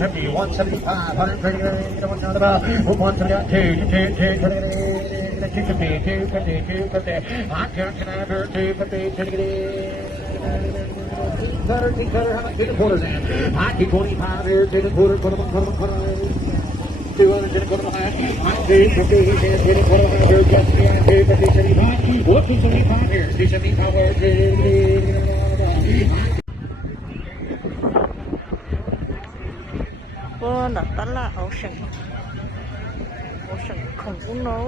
150, 175, 130, 150, hot gun canabber, 250, cutter, how much? 2 quarters in. Hot 225 here, 2 quarters, quarter. 200 quarter behind. Hot 250, he says, 2 quarter behind here, just 250, 75. Whoop, 275 here, 275 here, Vâng, đặt tắt là ocean không có nó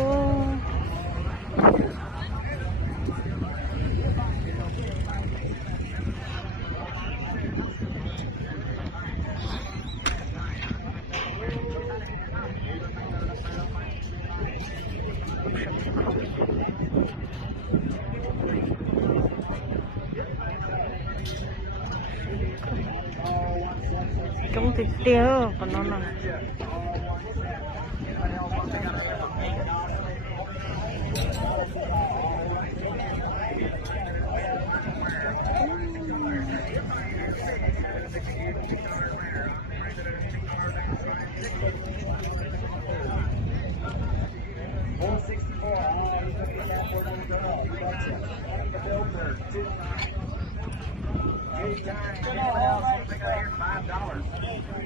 trong thịt tiêu còn nó là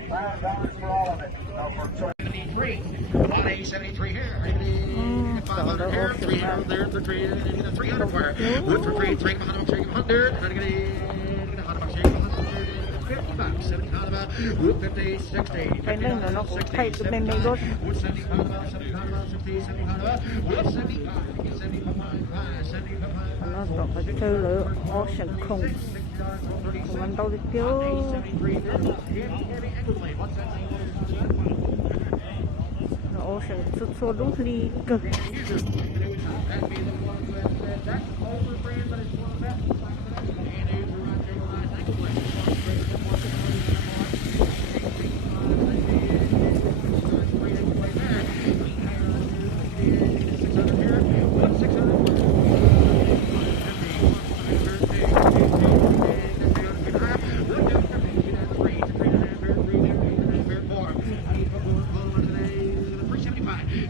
$5 for all of it. For 73, 173 here. 500 here, 300 there, 300 for her. Wood for free, 300, 50 bucks, 70 wood 50, 60. cái này nó cũng thay cái bên này rồi. Wood 75, 70, wood 75, Nó còn phải chơi nữa ocean không ăn đâu được tiêu ocean số đúng ly cực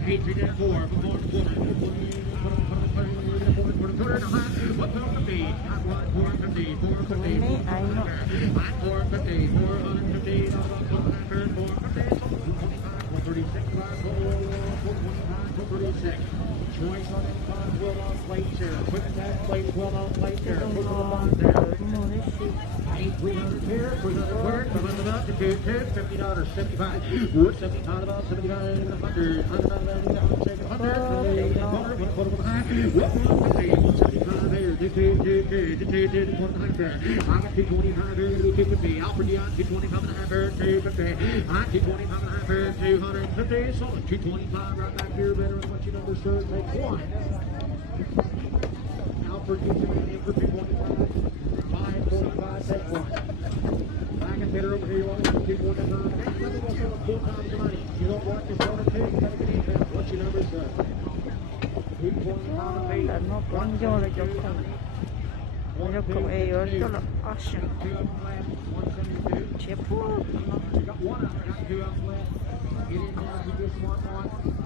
$50, 75. Wood 75, 75, 100, 225 Alfred Young, 225 and a half here, 250, 225 and a half here, 250, so 225 right back here, better than what you numbers sir, take one. Alfred gets it in for 225, 545, take one. Back and hitter over here, you want to keep one at nine. Let me go for 4 times tonight. You don't want this one or two, you gotta get in there. What's your numbers sir? 225 and 8. nó còn do là chụp không ai ở đó là ocean chép Got one out, got 2 out left. Get in there if you just want one.